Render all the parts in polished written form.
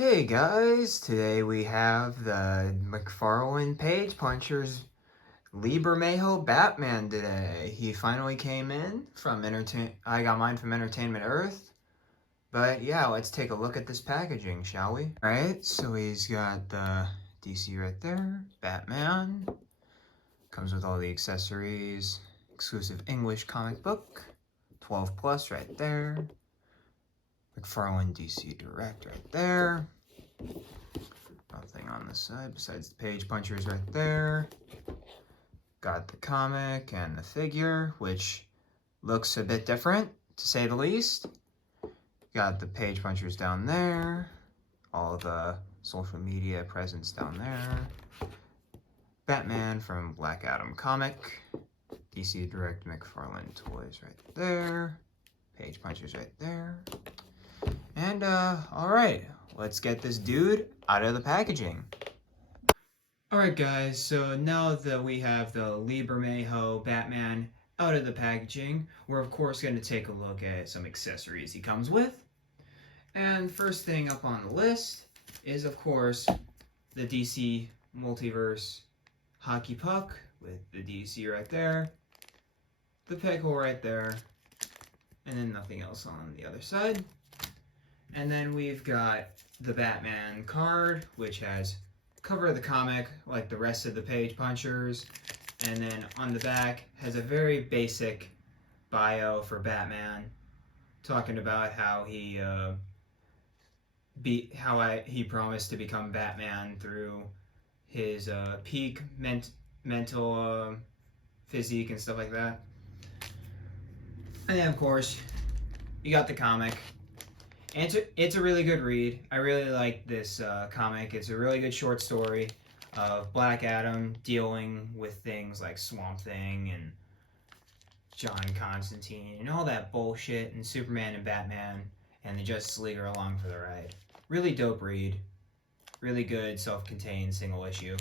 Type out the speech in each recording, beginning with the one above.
Hey guys, today we have the McFarlane Page Punchers Lee Bermejo Batman today. He finally came in from I got mine from Entertainment Earth. But yeah, let's take a look at this packaging, shall we? Alright, so he's got the DC right there, Batman. Comes with all the accessories, exclusive English comic book, 12 plus right there. McFarlane DC Direct right there. Nothing on this side besides the page punchers right there. Got the comic and the figure, which looks a bit different, to say the least. Got the page punchers down there. All the social media presence down there. Batman from Black Adam comic. DC Direct McFarlane toys right there. Page punchers right there. And, alright. Let's get this dude out of the packaging. Alright guys, so now that we have the Lee Bermejo Batman out of the packaging, we're of course going to take a look at some accessories he comes with. And first thing up on the list is of course the DC Multiverse hockey puck with the DC right there, the peg hole right there, and then nothing else on the other side. And then we've got the Batman card, which has cover of the comic like the rest of the page punchers, and then on the back has a very basic bio for Batman, talking about how he he promised to become Batman through his peak mental physique and stuff like that. And then of course you got the comic. And it's a really good read. I really like this comic. It's a really good short story of Black Adam dealing with things like Swamp Thing and John Constantine and all that bullshit, and Superman and Batman and the Justice League are along for the ride. Really dope read. Really good self-contained single issue.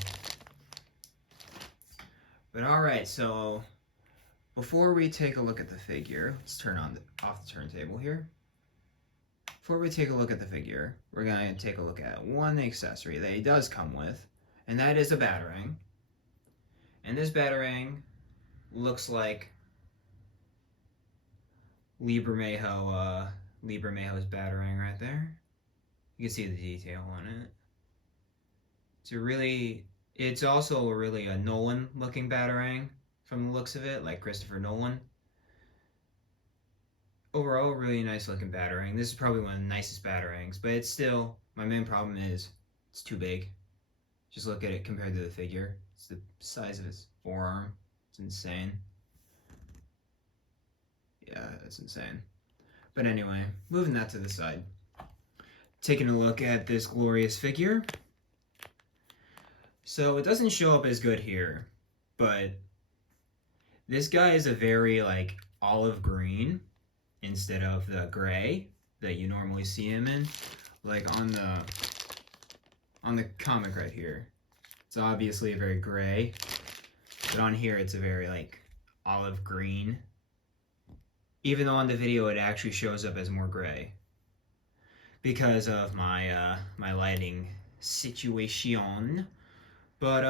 But alright, so before we take a look at the figure, let's turn off the turntable here. Before we take a look at the figure, we're going to take a look at one accessory that he does come with, and that is a batarang. And this batarang looks like Lee Bermejo's batarang right there. You can see the detail on it. It's also really a Nolan-looking batarang from the looks of it, like Christopher Nolan. Overall, really nice looking batarang. This is probably one of the nicest batarangs, but it's still, my main problem is it's too big. Just look at it compared to the figure. It's the size of his forearm. It's insane. Yeah, that's insane. But anyway, moving that to the side. Taking a look at this glorious figure. So it doesn't show up as good here, but this guy is a very like olive green instead of the gray that you normally see him in. Like on the comic right here, it's obviously a very gray, but on here it's a very like olive green, even though on the video it actually shows up as more gray because of my my lighting situation. But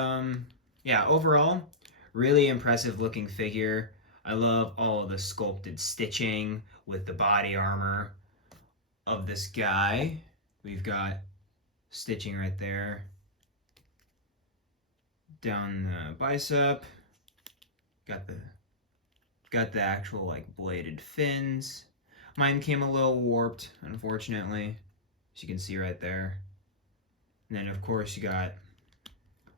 yeah, overall really impressive looking figure. I love all the sculpted stitching with the body armor of this guy. We've got stitching right there down the bicep. Got the actual like bladed fins. Mine came a little warped, unfortunately, as you can see right there. And then of course you got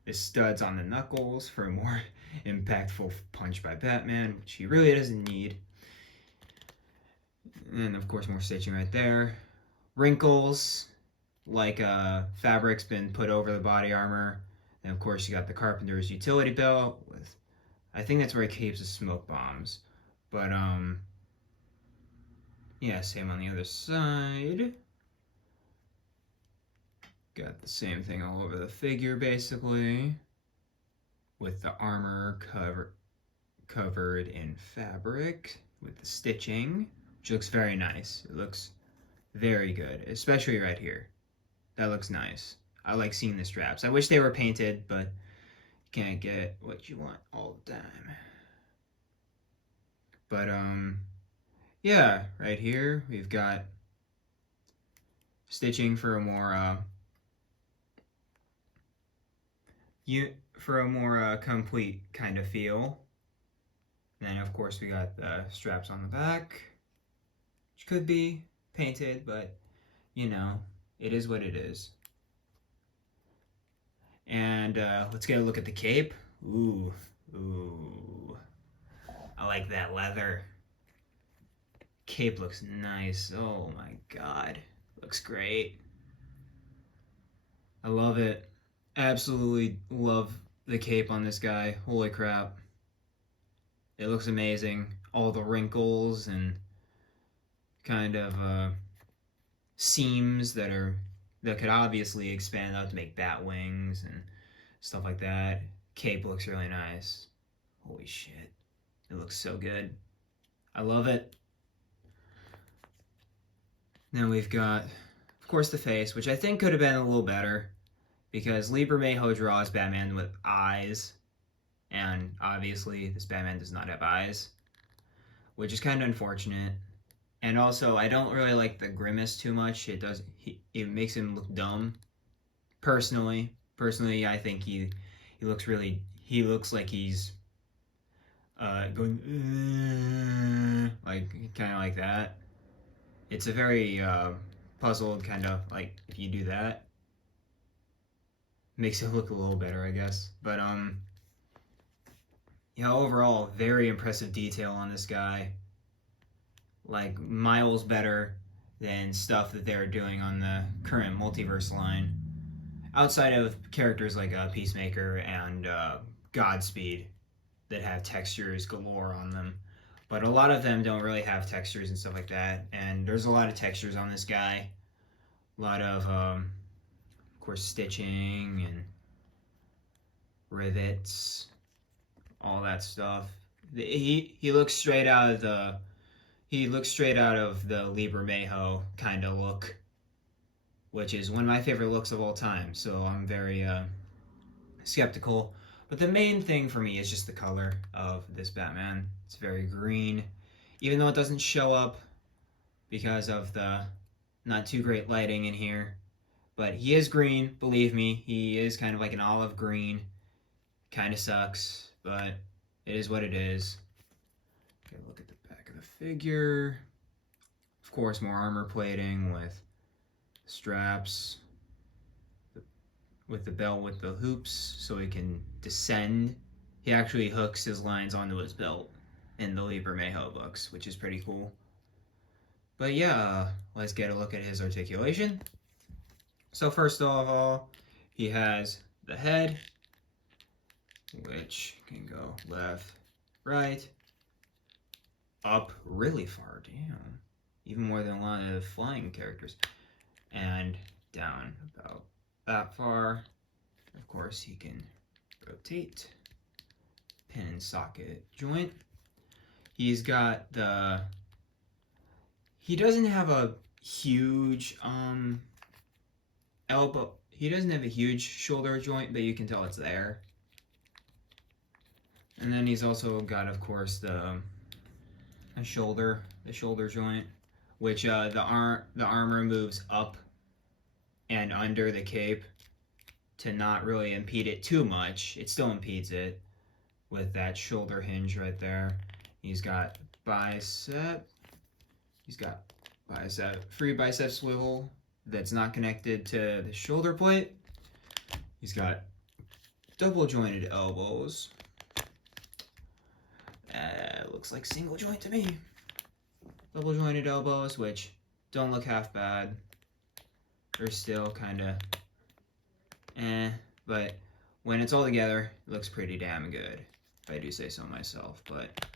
the studs on the knuckles for a more impactful punch by Batman, which he really doesn't need. And of course more stitching right there. Wrinkles, like fabric's been put over the body armor. And of course you got the Carpenter's utility belt with, I think that's where he keeps his smoke bombs. But yeah, same on the other side. Got the same thing all over the figure basically, with the armor covered in fabric with the stitching, which looks very nice. It looks very good, especially right here. That looks nice. I like seeing the straps. I wish they were painted, but you can't get what you want all the time. But yeah, right here we've got stitching for a more complete kind of feel. And then of course we got the straps on the back, which could be painted, but you know, it is what it is. And let's get a look at the cape. Ooh, ooh, I like that leather. Cape looks nice. Oh my god, looks great. I love it. Absolutely love the cape on this guy. Holy crap. It looks amazing. All the wrinkles and kind of seams that could obviously expand out to make bat wings and stuff like that. Cape looks really nice. Holy shit. It looks so good. I love it. Then we've got, of course, the face, which I think could have been a little better because Lee Bermejo draws Batman with eyes, and obviously this Batman does not have eyes, which is kind of unfortunate. And also, I don't really like the grimace too much. It makes him look dumb. Personally, I think he looks like he's going like kind of like that. It's a very puzzled kind of like if you do that, makes it look a little better, I guess. But yeah, overall, very impressive detail on this guy. Like miles better than stuff that they're doing on the current multiverse line. Outside of characters like Peacemaker and Godspeed that have textures galore on them. But a lot of them don't really have textures and stuff like that. And there's a lot of textures on this guy. A lot of course, stitching and rivets, all that stuff. He looks straight out of the Lee Bermejo kind of look, which is one of my favorite looks of all time. So I'm very skeptical. But the main thing for me is just the color of this Batman. It's very green, even though it doesn't show up because of the not too great lighting in here. But he is green, believe me. He is kind of like an olive green. Kind of sucks, but it is what it is. Okay, look at the back of the figure. Of course, more armor plating with straps, with the belt with the hoops so he can descend. He actually hooks his lines onto his belt in the Lee Bermejo books, which is pretty cool. But yeah, let's get a look at his articulation. So first of all, he has the head, which can go left, right, up really far down, even more than a lot of flying characters, and down about that far. Of course, he can rotate, pin and socket joint. He's got he doesn't have a huge elbow. He doesn't have a huge shoulder joint, but you can tell it's there. And then he's also got, of course, the shoulder joint, which the armor moves up and under the cape to not really impede it too much. It still impedes it with that shoulder hinge right there. He's got bicep. He's got free bicep swivel that's not connected to the shoulder plate. He's got double jointed elbows. Looks like single joint to me. Double jointed elbows, which don't look half bad. They're still kind of but when it's all together, it looks pretty damn good, if I do say so myself. But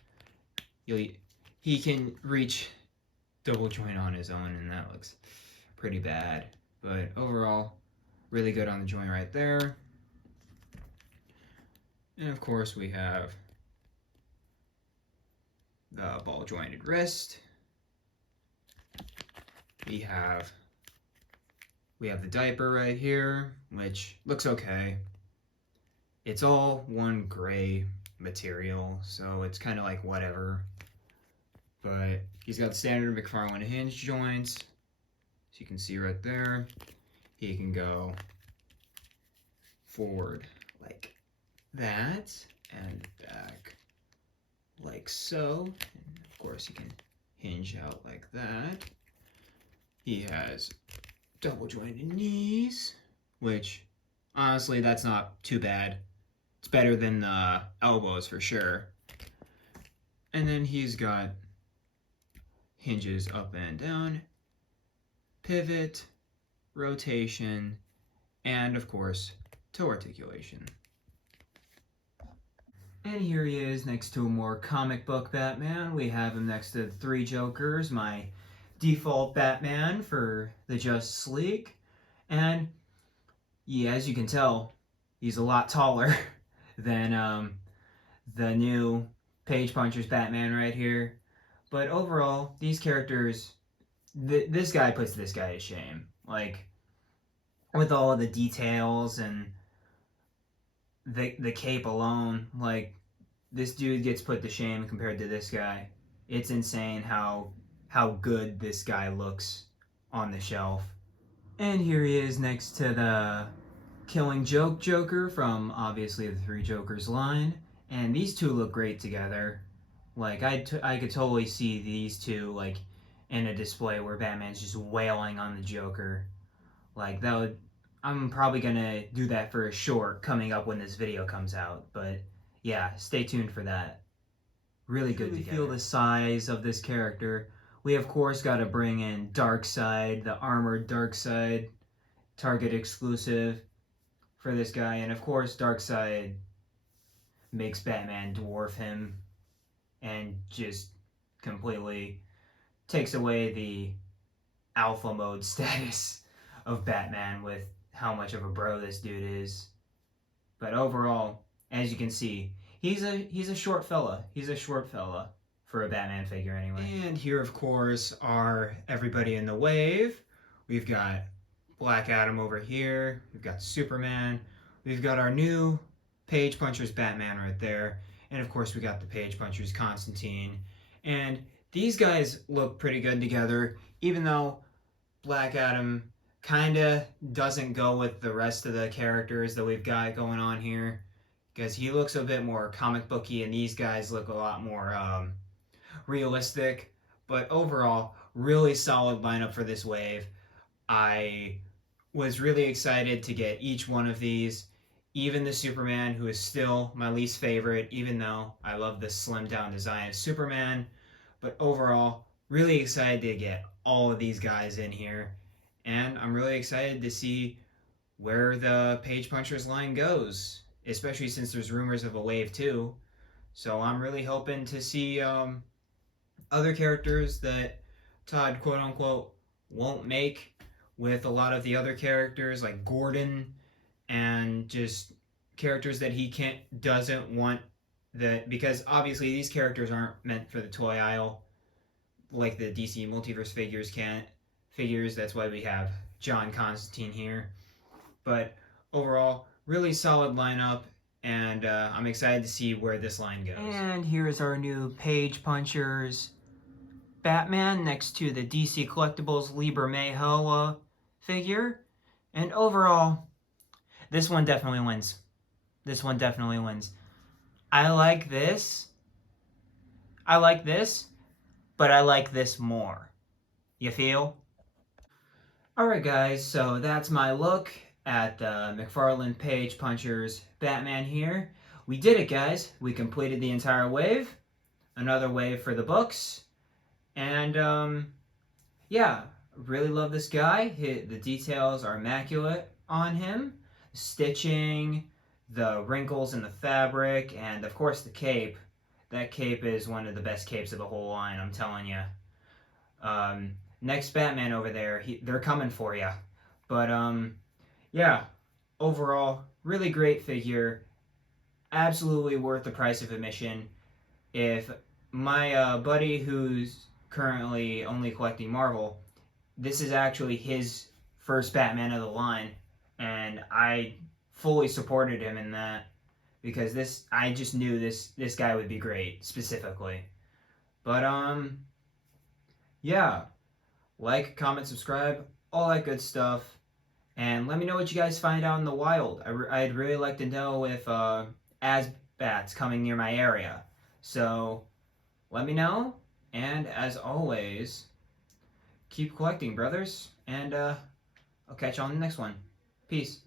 he can reach double joint on his own, and that looks pretty bad. But overall, really good on the joint right there. And of course, we have the ball jointed wrist. We have We have the diaper right here, which looks okay. It's all one gray material, so it's kind of like whatever. But he's got the standard McFarlane hinge joints, as you can see right there. He can go forward like that and back like so. And of course, he can hinge out like that. He has double jointed knees, which honestly, that's not too bad. It's better than the elbows for sure. And then he's got hinges up and down, pivot, rotation, and of course, toe articulation. And here he is next to a more comic book Batman. We have him next to the Three Jokers, my default Batman for the Justice League. And yeah, as you can tell, he's a lot taller than the new Page Puncher's Batman right here. But overall, these characters, this guy puts this guy to shame. Like, with all of the details and the cape alone, like, this dude gets put to shame compared to this guy. It's insane how good this guy looks on the shelf. And here he is next to the Killing Joke Joker from obviously the Three Jokers line. And these two look great together. Like, I could totally see these two, like, in a display where Batman's just wailing on the Joker. Like, that would... I'm probably gonna do that for a short coming up when this video comes out. But, yeah, stay tuned for that. Really good to feel the size of this character. We, of course, gotta bring in Darkseid, the armored Darkseid, Target exclusive for this guy. And, of course, Darkseid makes Batman dwarf him and just completely takes away the alpha mode status of Batman with how much of a bro this dude is. But overall, as you can see, he's a short fella. He's a short fella for a Batman figure anyway. And here, of course, are everybody in the wave. We've got Black Adam over here. We've got Superman. We've got our new Page Puncher's Batman right there. And of course, we got the Page Puncher's Constantine. And these guys look pretty good together, even though Black Adam kind of doesn't go with the rest of the characters that we've got going on here, because he looks a bit more comic booky and these guys look a lot more realistic. But overall, really solid lineup for this wave. I was really excited to get each one of these, even the Superman, who is still my least favorite, even though I love the slimmed down design of Superman. But overall, really excited to get all of these guys in here. And I'm really excited to see where the Page Punchers line goes, especially since there's rumors of a wave 2. So I'm really hoping to see other characters that Todd, quote unquote, won't make with a lot of the other characters like Gordon, and just characters that he doesn't want, that, because obviously these characters aren't meant for the toy aisle like the DC Multiverse figures. That's why we have John Constantine here. But overall, really solid lineup, and I'm excited to see where this line goes. And here's our new Page Punchers Batman next to the DC Collectibles Lee Bermejo figure. And overall, this one definitely wins. This one definitely wins. I like this, but I like this more. You feel? Alright guys, so that's my look at the McFarlane Page Punchers Batman here. We did it, guys. We completed the entire wave. Another wave for the books. And yeah, really love this guy. The details are immaculate on him. Stitching, the wrinkles in the fabric, and of course the cape. That cape is one of the best capes of the whole line, I'm telling you. Next Batman over there, they're coming for you. But yeah, overall, really great figure. Absolutely worth the price of admission. If my buddy who's currently only collecting Marvel, this is actually his first Batman of the line, and I fully supported him in that because I just knew this guy would be great specifically. But yeah, like, comment, subscribe, all that good stuff, and let me know what you guys find out in the wild. I'd really like to know if Asbats coming near my area. So let me know, and as always, keep collecting, brothers, and I'll catch you on the next one. Peace.